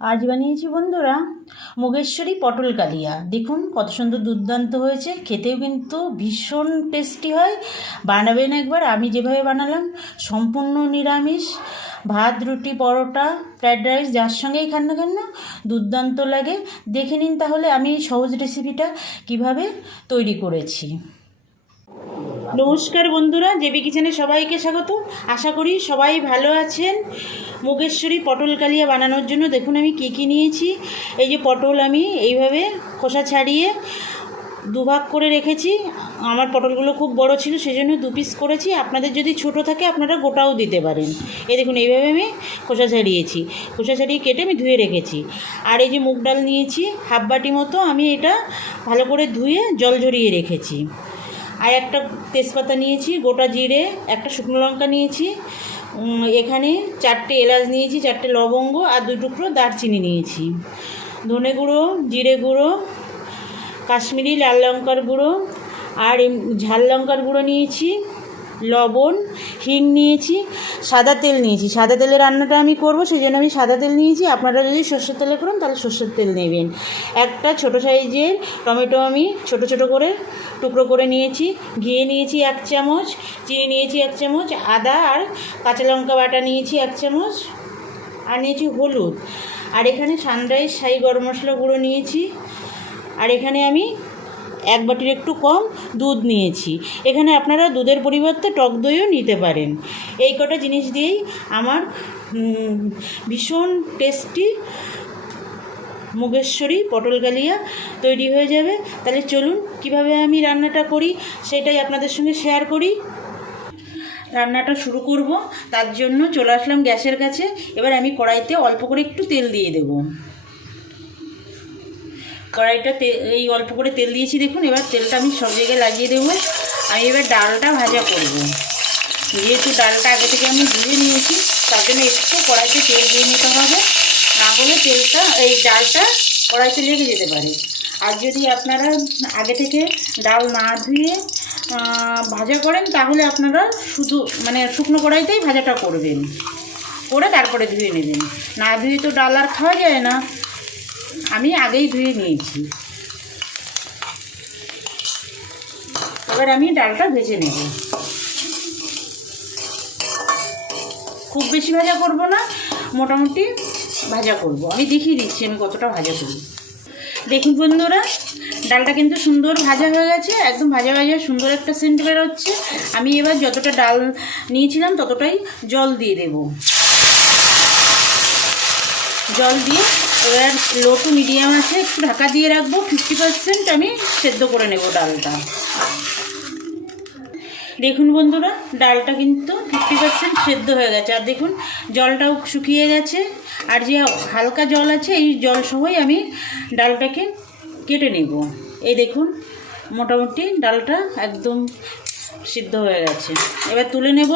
আজ বানিয়েছি বন্ধুরা মুগেশ্বরী পটল কালিয়া। দেখুন কত সুন্দর দুর্দান্ত হয়েছে, খেতেও কিন্তু ভীষণ টেস্টি হয়। বানাবেন একবার, আমি যেভাবে বানালাম। সম্পূর্ণ নিরামিষ, ভাত রুটি পরোটা ফ্রায়েড রাইস যার সঙ্গেই খান না কেন দুর্দান্ত লাগে। দেখে নিন তাহলে আমি এই সহজ রেসিপিটা কিভাবে তৈরি করেছি। নমস্কার বন্ধুরা, জেবি কিচেনে সবাইকে স্বাগত। আশা করি সবাই ভালো আছেন। মুগেশ্বরী পটল কালিয়া বানানোর জন্য দেখুন আমি কী নিয়েছি। এই যে পটল আমি এইভাবে খোসা ছাড়িয়ে দুভাগ করে রেখেছি। আমার পটলগুলো খুব বড় ছিল সেজন্য 2 পিস করেছি। আপনাদের যদি ছোট থাকে আপনারা গোটাও দিতে পারেন। এই দেখুন এইভাবে আমি খোসা ছাড়িয়েছি, খোসা ছাড়িয়ে কেটে আমি ধুয়ে রেখেছি। আর এই যে মুগ ডাল নিয়েছি হাফ বাটি মতো, আমি এটা ভালো করে ধুয়ে জল ঝরিয়ে রেখেছি। আর একটা তেজপাতা নিয়েছি, গোটা জিরে, একটা শুকনো লঙ্কা নিয়েছি, এখানে 4টে এলাচ নিয়েছি, 4টে লবঙ্গ আর 2 টুকরো দারচিনি নিয়েছি। ধনে গুঁড়ো, জিরে গুঁড়ো, কাশ্মীরি লাল লঙ্কার গুঁড়ো আর ঝাল লঙ্কার গুঁড়ো নিয়েছি, লবণ, হিং নিয়েছি, সাদা তেল নিয়েছি। সাদা তেলে রান্নাটা আমি করব সেই জন্য আমি সাদা তেল নিয়েছি। আপনারা যদি সর্ষের তেলে করেন তাহলে সর্ষের তেল নেবেন। একটা ছোট সাইজের টমেটো আমি ছোট ছোট করে টুকরো করে নিয়েছি। ঘি নিয়েছি 1 চামচ, চিনি নিয়েছি 1 চামচ, আদা আর কাঁচা লঙ্কা বাটা নিয়েছি 1 চামচ, আর নিয়েছি হলুদ। আর এখানে সানরাইজ শাহি গরম মশলা গুঁড়ো নিয়েছি। আর এখানে আমি 1 বাটির একটু কম দুধ নিয়েছি। এখানে আপনারা দুধের পরিবর্তে টক দইও নিতে পারেন। এই কটা জিনিস দিয়েই আমার ভীষণ টেস্টি মুগেশ্বরী পটল কালিয়া তৈরি হয়ে যাবে। তাহলে চলুন কিভাবে আমি রান্নাটা করি সেটাই আপনাদের সঙ্গে শেয়ার করি। রান্নাটা শুরু করব, তার জন্য চলে আসলাম গ্যাসের কাছে। এবার আমি কড়াইতে অল্প করে একটু তেল দিয়ে দেবো। কড়াইটা এই অল্প করে তেল দিয়েছি দেখুন। এবার তেলটা আমি সব জায়গায় লাগিয়ে দেবো। আমি এবার ডালটা ভাজা করব। যেহেতু ডালটা আগে থেকে আমি ধুয়ে নিয়েছি তার জন্য একটু কড়াইতে তেল দিয়ে নিতে হবে, না হলে তেলটা এই ডালটা কড়াইতে লেগে যেতে পারে। আর যদি আপনারা আগে থেকে ডাল না ধুয়ে ভাজা করেন তাহলে আপনারা শুধু শুকনো কড়াইতেই ভাজাটা করবেন, করে তারপরে ধুয়ে নেবেন। না ধুয়ে তো ডাল আর খাওয়া যায় না। আমি আগেই ধুয়ে নিয়েছি। এবার আমি ডালটা ভেজে নেব। খুব বেশি ভাজা করব না, মোটামুটি ভাজা করব। আমি দেখিয়ে দিচ্ছি আমি কতটা ভাজা করি। দেখুন বন্ধুরা, ডালটা কিন্তু সুন্দর ভাজা হয়ে গেছে, একদম ভাজা ভাজা সুন্দর একটা সেন্ট বেরোচ্ছে। আমি এবার যতটা ডাল নিয়েছিলাম ততটাই জল দিয়ে দেব। জল দিয়ে এবার লো টু মিডিয়াম আছে একটু ঢাকা দিয়ে রাখবো। 50% আমি সেদ্ধ করে নেব ডালটা। দেখুন বন্ধুরা, ডালটা কিন্তু 50% সেদ্ধ হয়ে গেছে। আর দেখুন জলটাও শুকিয়ে গেছে। আর যে হালকা জল আছে এই জল সহই আমি ডালটাকে কেটে নেব। এই দেখুন মোটামুটি ডালটা একদম সিদ্ধ হয়ে গেছে। এবার তুলে নেব।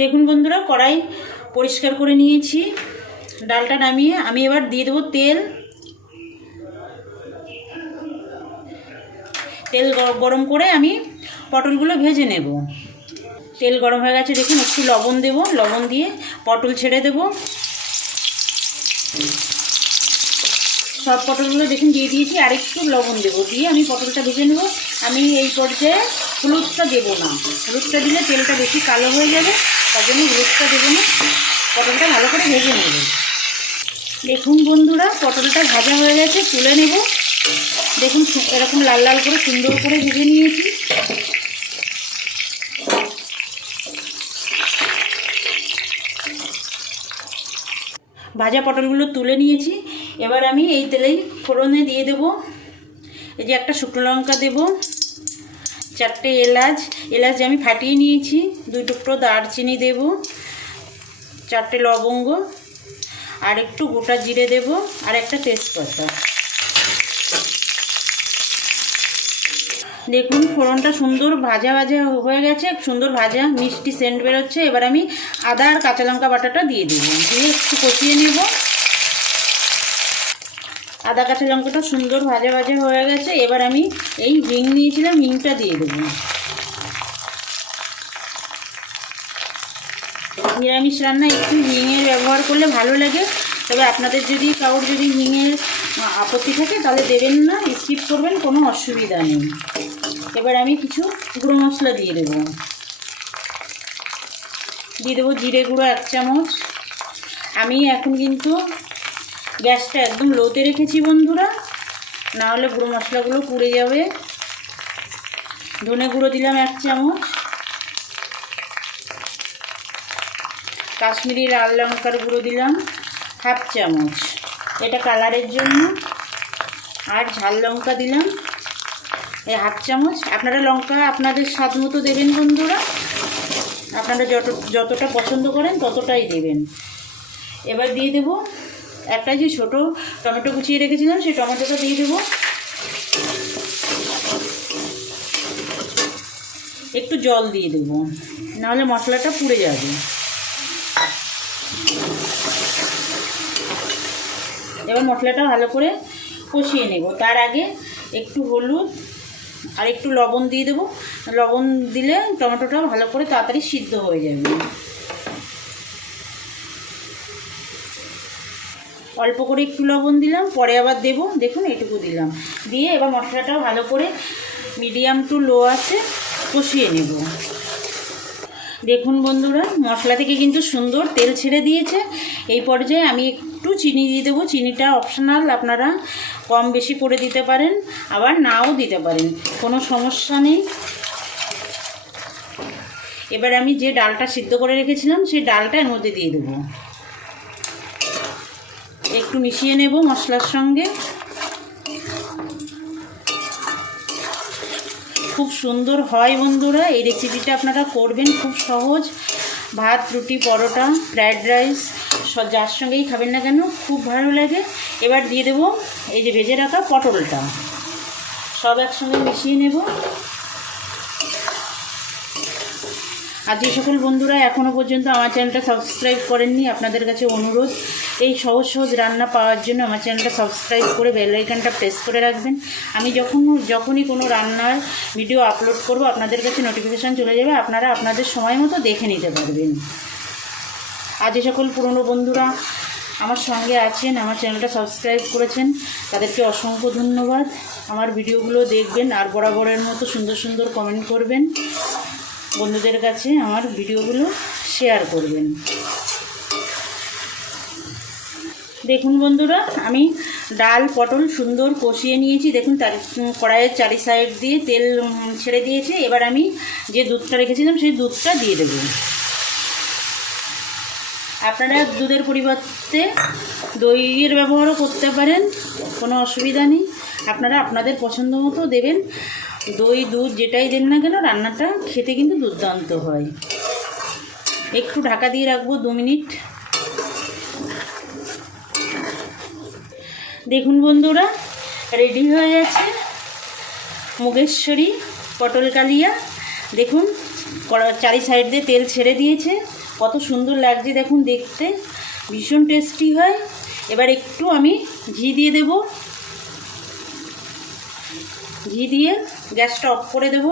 দেখুন বন্ধুরা, কড়াই পরিষ্কার করে নিয়েছি। ডালটা নামিয়ে আমি এবার দিয়ে দেবো তেল। তেল গরম করে আমি পটলগুলো ভেজে নেব। তেল গরম হয়ে গেছে দেখুন, একটু লবণ দেব, লবণ দিয়ে পটল ছেড়ে দেব। সব পটলগুলো দেখুন দিয়ে দিয়েছি, আর একটু লবণ দেবো, দিয়ে আমি পটলটা ভেজে নেব। আমি এই পর্যায়ে হলুদটা দেবো না, হলুদটা দিলে তেলটা বেশি কালো হয়ে যাবে, তার জন্য হলুদটা দেবো না। পটলটা ভালো করে ভেজে নেব। দেখুন বন্ধুরা, পটলটা ভাজা হয়ে গেছে, তুলে নেব। দেখুন এরকম লাল লাল করে সুন্দর করে ভেজে নিয়েছি। ভাজা পটলগুলো তুলে নিয়েছি। এবার আমি এই তেলেই ফোড়নে দিয়ে দেব। এই যে একটা শুকনো লঙ্কা দেব, 4টে এলাচ আমি ফাটিয়ে নিয়েছি, 2 টুকরো দারচিনি দেব, 4টে লবঙ্গ আর একটু গোটা জিরে দেব, আর একটা তেজপাতা। দেখুন ফোড়নটা সুন্দর ভাজা ভাজা হয়ে গেছে, সুন্দর ভাজা মিষ্টি সেন্ট বেরোচ্ছে। এবার আমি আদা আর কাঁচা লঙ্কা বাটাটা দিয়ে দেব, দিয়ে একটু কষিয়ে নেব। আদা কাঁচা লঙ্কাটা সুন্দর ভাজা ভাজা হয়ে গেছে। এবার আমি এই হিং নিয়েছিলাম, হিংটা দিয়ে দেবো। নিরামিষ রান্না একটু হিঙের ব্যবহার করলে ভালো লাগে, তবে আপনাদের যদি কারোর যদি হিঙের আপত্তি থাকে তাহলে দেবেন না, স্কিপ করবেন, কোনো অসুবিধা নেই। এবার আমি কিছু গুঁড়ো মশলা দিয়ে দেবো জিরে গুঁড়ো 1 চামচ। আমি এখন কিন্তু গ্যাসটা একদম লোতে রেখেছি বন্ধুরা, না হলে গুঁড়ো মশলাগুলো পুড়ে যাবে। ধনে গুঁড়ো দিলাম 1 চামচ। কাশ্মীরি লাল লঙ্কার গুঁড়ো দিলাম 1/2 চামচ, এটা কালারের জন্য। আর ঝাল লঙ্কা দিলাম 1/2 চামচ। আপনারা লঙ্কা আপনাদের স্বাদ মতো দেবেন বন্ধুরা, আপনারা যতটা পছন্দ করেন ততটাই দেবেন। এবার দিয়ে দেবো একটা যে ছোটো টমেটো কুচিয়ে রেখেছিলাম, সেই টমেটোটা দিয়ে দেবো। একটু জল দিয়ে দেবো, নাহলে মশলাটা পুড়ে যাবে। এবার মশলাটা ভালো করে কষিয়ে নেব। তার আগে একটু হলুদ আর একটু লবণ দিয়ে দেবো। লবণ দিলে টমেটোটা ভালো করে তাড়াতাড়ি সিদ্ধ হয়ে যাবে। অল্প করে একটু লবণ দিলাম, পরে আবার দেবো। দেখুন এটুকু দিলাম, দিয়ে এবার মশলাটা ভালো করে মিডিয়াম টু লো আছে কষিয়ে নেব। দেখুন বন্ধুরা, মশলা থেকে কিন্তু সুন্দর তেল ছেড়ে দিয়েছে। এই পর্যায়ে আমি একটু চিনি দিয়ে দেবো। চিনিটা অপশনাল, আপনারা কম বেশি করে দিতে পারেন, আবার নাও দিতে পারেন, কোনো সমস্যা নেই। এবার আমি যে ডালটা সিদ্ধ করে রেখেছিলাম সেই ডালটা এর মধ্যে দিয়ে দেবো। একটু মিশিয়ে নেব মশলার সঙ্গে। খুব সুন্দর হয় বন্ধুরা, এই রেসিপিটা আপনারা করবেন, খুব সহজ। ভাত, রুটি, পরোটা, ফ্রায়েড রাইস যার সঙ্গেই খাবেন না কেন খুব ভালো লাগে। এবার দিয়ে দেবো এই যে ভেজে রাখা পটলটা, সব একসঙ্গে মিশিয়ে নেব। আর যে সকল বন্ধুরা এখনও পর্যন্ত আমার চ্যানেলটা সাবস্ক্রাইব করেননি, আপনাদের কাছে অনুরোধ, এই সহজ সহজ রান্না পাওয়ার জন্য আমার চ্যানেলটা সাবস্ক্রাইব করে বেল আইকনটা প্রেস করে রাখবেন। আমি যখনই কোনো রান্নার ভিডিও আপলোড করব আপনাদের কাছে নোটিফিকেশান চলে যাবে, আপনারা আপনাদের সময় মতো দেখে নিতে পারবেন। আর যে সকল পুরনো বন্ধুরা আমার সঙ্গে আছেন, আমার চ্যানেলটা সাবস্ক্রাইব করেছেন, তাদেরকে অসংখ্য ধন্যবাদ। আমার ভিডিওগুলো দেখবেন আর বরাবরের মতো সুন্দর সুন্দর কমেন্ট করবেন, বন্ধুদের কাছে আমার ভিডিওগুলো শেয়ার করবেন। দেখুন বন্ধুরা, আমি ডাল পটল সুন্দর কষিয়ে নিয়েছি। দেখুন তার কড়াইয়ের চারি সাইড দিয়ে তেল ছেড়ে দিয়েছে। এবার আমি যে দুধটা রেখেছিলাম সেই দুধটা দিয়ে দেব। আপনারা দুধের পরিবর্তে দইয়ের ব্যবহারও করতে পারেন, কোনো অসুবিধা নেই। আপনারা আপনাদের পছন্দ মতো দেবেন। দই দুধ যেটাই দেন না কেন রান্নাটা খেতে কিন্তু দুর্দান্ত হয়। একটু ঢাকা দিয়ে রাখবো 2 মিনিট। দেখুন বন্ধুরা, রেডি হয়ে গেছে মুগেশ্বরী পটল কালিয়া। দেখুন চারি সাইড দিয়ে তেল ছেড়ে দিয়েছে, কত সুন্দর লাগছে দেখুন, দেখতে ভীষণ টেস্টি হয়। এবার একটু আমি ঘি দিয়ে দেব। ঘি দিয়ে গ্যাসটা অফ করে দেব।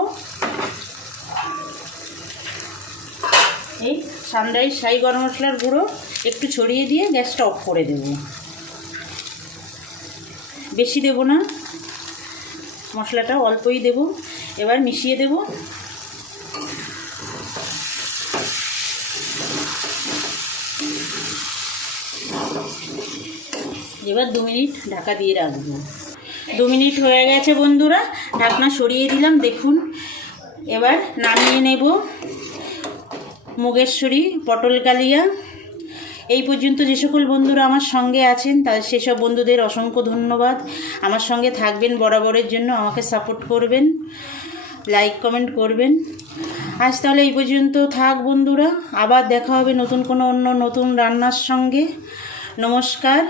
এই সানরাইজ শাহি গরম মশলার গুঁড়ো একটু ছড়িয়ে দিয়ে গ্যাসটা অফ করে দেব। বেশি দেব না, মশলাটা অল্পই দেব। এবার মিশিয়ে দেব। এবার 2 মিনিট ঢাকা দিয়ে রাখবো। 2 মিনিট হয়ে গেছে বন্ধুরা, ঢাকনা সরিয়ে দিলাম। দেখুন এবার নামিয়ে নেব মুগেশ্বরী পটল কালিয়া। এই পর্যন্ত যে সকল বন্ধুরা আমার সঙ্গে আছেন তাদের সেসব বন্ধুদের অসংখ্য ধন্যবাদ। আমার সঙ্গে থাকবেন বরাবরের জন্য, আমাকে সাপোর্ট করবেন, লাইক কমেন্ট করবেন। আজ তাহলে এই পর্যন্ত থাক বন্ধুরা, আবার দেখা হবে নতুন কোনো অন্য নতুন রান্নার সঙ্গে। নমস্কার।